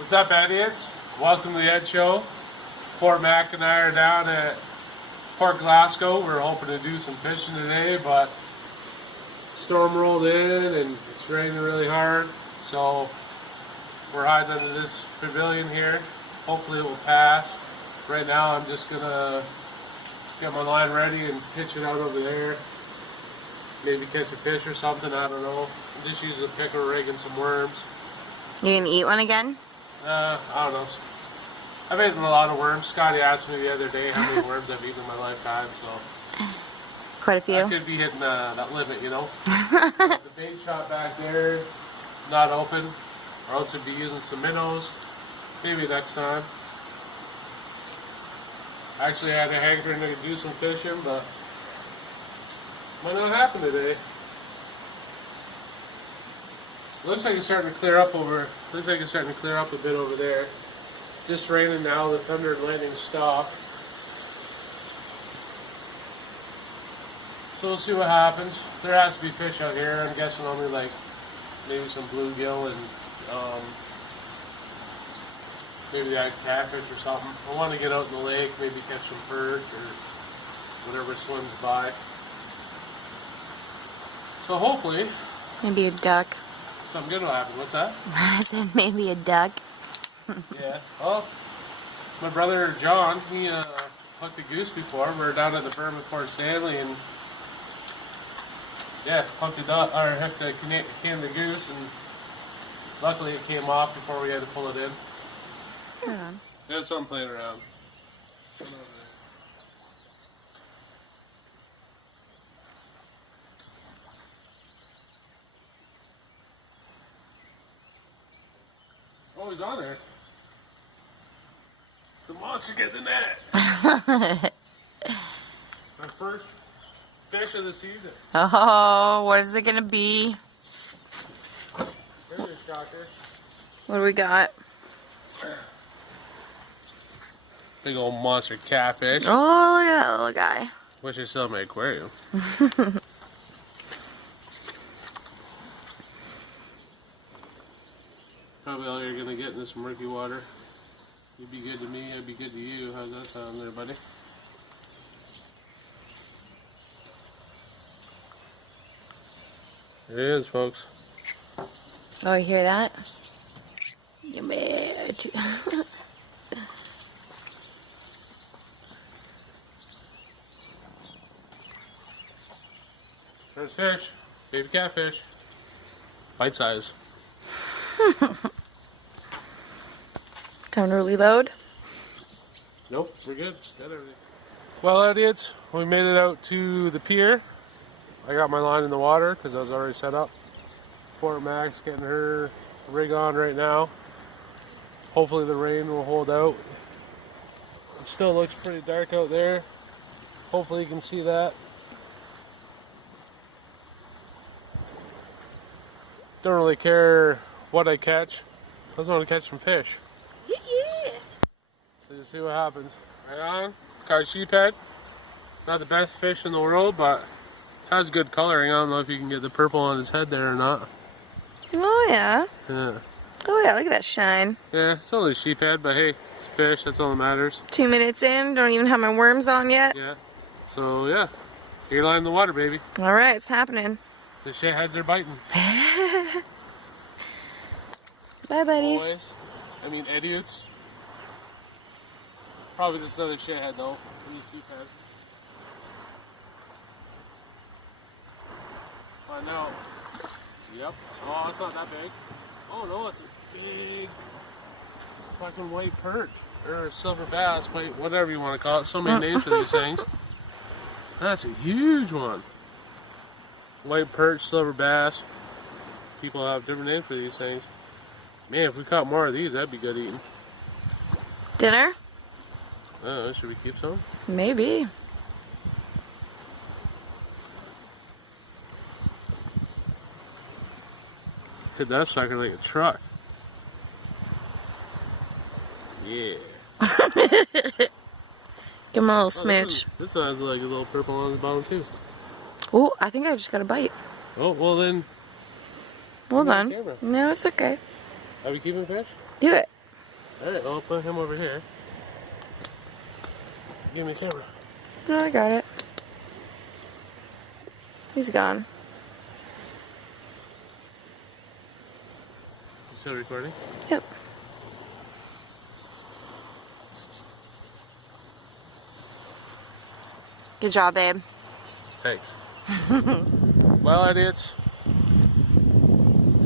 What's up, idiots? Welcome to the Ed Show. Port Mac and I are down at Port Glasgow. We're hoping to do some fishing today, but storm rolled in and it's raining really hard. So we're hiding under this pavilion here. Hopefully it will pass. Right now I'm just gonna get my line ready and pitch it out over there. Maybe catch a fish or something, I don't know. I'm just using a pickerel rig and some worms. You gonna eat one again? I don't know. I've eaten a lot of worms. Scotty asked me the other day how many worms I've eaten in my lifetime, so quite a few. I could be hitting that limit, you know. The bait shop back there, not open, or else I'd be using some minnows. Maybe next time. Actually, I had a hankering to do some fishing, but might not happen today. Looks like it's starting to clear up looks like it's starting to clear up a bit over there. Just raining now, the thunder and lightning stopped. So we'll see what happens. There has to be fish out here. I'm guessing only like maybe some bluegill and maybe that catfish or something. I want to get out in the lake, maybe catch some perch or whatever swims by. So hopefully Maybe a duck. something good will happen. What's that? I said maybe a duck. Yeah. Well, my brother John, he hooked a goose before. We were down at the berm at Port Stanley, and yeah, hooked a Canada goose, and luckily it came off before we had to pull it in. Yeah. There's something playing around. Oh, he's on there. The monster get the net. My first fish of the season. Oh, what is it gonna be? There's a shocker. What do we got? Big old monster catfish. Oh, look at that little guy. Wish I still had my aquarium. Probably all you're gonna get in this murky water. You'd be good to me, I'd be good to you. How's that sound there, buddy? There it is, folks. Oh, you hear that? You mad. There's fish. Baby catfish. Bite size. Time to reload. Nope, we're good. Got everything. Well, idiots, we made it out to the pier. I got my line in the water because I was already set up. Port Mac's getting her rig on right now. Hopefully the rain will hold out. It still looks pretty dark out there. Hopefully you can see that. Don't really care what I catch. I just want to catch some fish. Yeah. So you see what happens. Right on. Got a sheephead. Not the best fish in the world, but has good coloring. I don't know if you can get the purple on his head there or not. Oh, yeah. Yeah. Oh, yeah, look at that shine. Yeah, it's only a sheephead, but hey, it's a fish. That's all that matters. 2 minutes in, don't even have my worms on yet. Yeah. So, yeah. Get your line in the water, baby. All right, it's happening. The shitheads are biting. Bye, buddy. Always. I mean, idiots. Probably just another shithead, though. Sheephead. I know. Yep. Oh, it's not that big. Oh no, it's a big fucking white perch. Or a silver bass, whatever you want to call it. So many names for these things. That's a huge one. White perch, silver bass. People have different names for these things. Man, if we caught more of these, that'd be good eating. Dinner? I don't know, should we keep some? Maybe. Hit that sucker like a truck. Yeah. Give him a little smidge. This one has like a little purple on the bottom too. Oh, I think I just got a bite. Oh, well then. Hold on. No, it's okay. Are we keeping fish? Do it. Alright, I'll put him over here. Give me a camera. No, I got it. He's gone. You still recording? Yep. Good job, babe. Thanks. Well, idiots.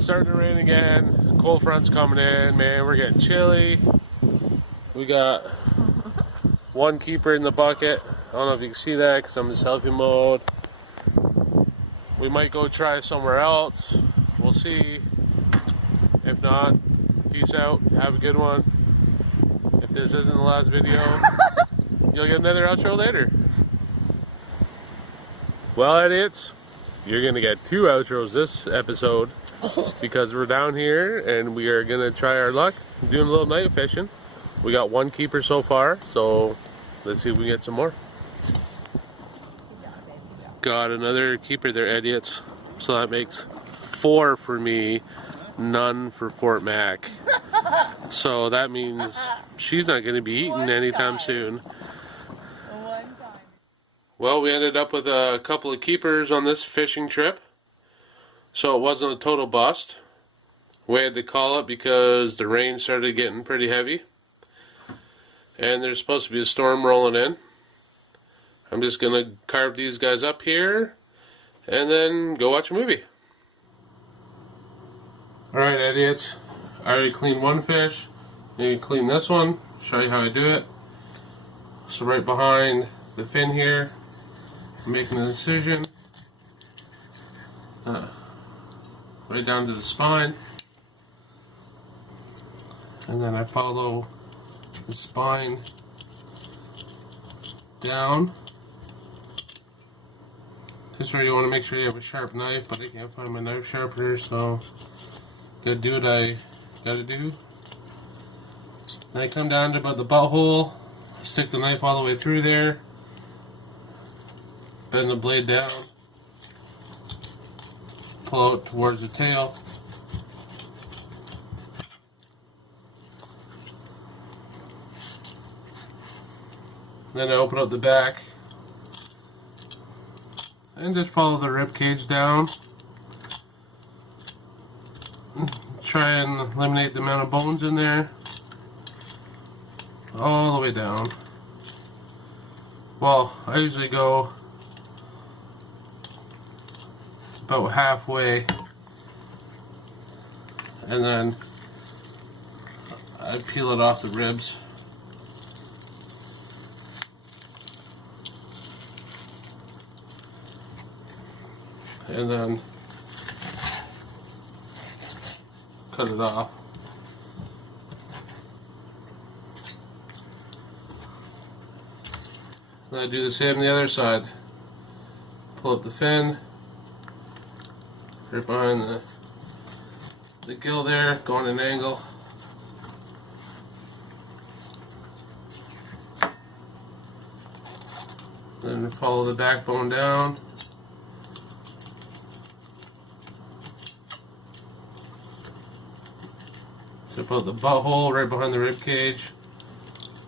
Starting to rain again. Cold front's coming in. Man, we're getting chilly. We got one keeper in the bucket. I don't know if you can see that because I'm in selfie mode. We might go try somewhere else. We'll see. If not, peace out. Have a good one. If this isn't the last video, you'll get another outro later. Well, idiots, you're going to get 2 outros this episode because we're down here and we are going to try our luck doing a little night fishing. We got 1 keeper so far, so let's see if we can get some more. Got another keeper there, idiots. So that makes 4 for me, none for Fort Mac. So that means she's not going to be eaten anytime soon. Well, we ended up with a couple of keepers on this fishing trip. So it wasn't a total bust. We had to call it because the rain started getting pretty heavy. And there's supposed to be a storm rolling in. I'm just going to carve these guys up here and then go watch a movie. Alright, idiots. I already cleaned 1 fish. Need to clean this one. Show you how I do it. So right behind the fin here, I'm making an incision. Right down to the spine. And then I follow the spine down. This is where you want to make sure you have a sharp knife, but I can't find my knife sharpener, so gotta do what I gotta do. Then I come down to about the butthole, stick the knife all the way through there, bend the blade down, pull out towards the tail. Then I open up the back and just follow the rib cage down. Try and eliminate the amount of bones in there. All the way down. Well, I usually go about halfway and then I peel it off the ribs. And then cut it off. Then I do the same on the other side. Pull up the fin, right behind the gill there, go on an angle. Then follow the backbone down. Tip out the butthole right behind the rib cage.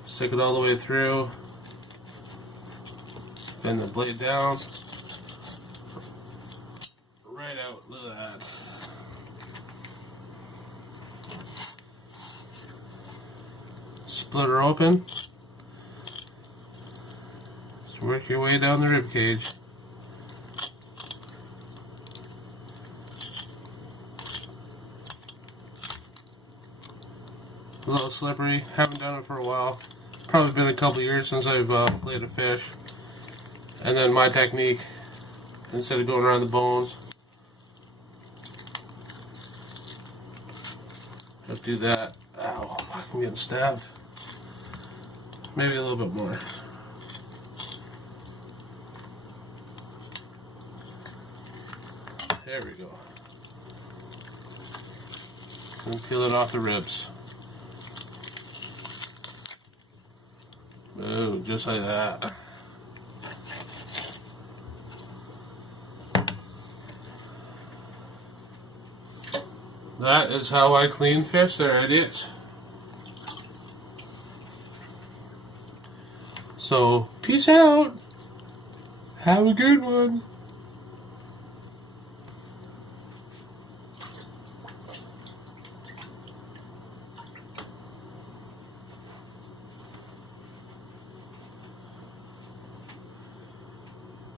Stick it all the way through. Bend the blade down. Right out. Look at that. Split her open. Just work your way down the rib cage. A little slippery, haven't done it for a while. Probably been a couple years since I've played a fish. And then my technique, instead of going around the bones, just do that. Ow, I'm getting stabbed. Maybe a little bit more. There we go. And peel it off the ribs. Oh, just like that. That is how I clean fish there, idiots. So, peace out. Have a good one.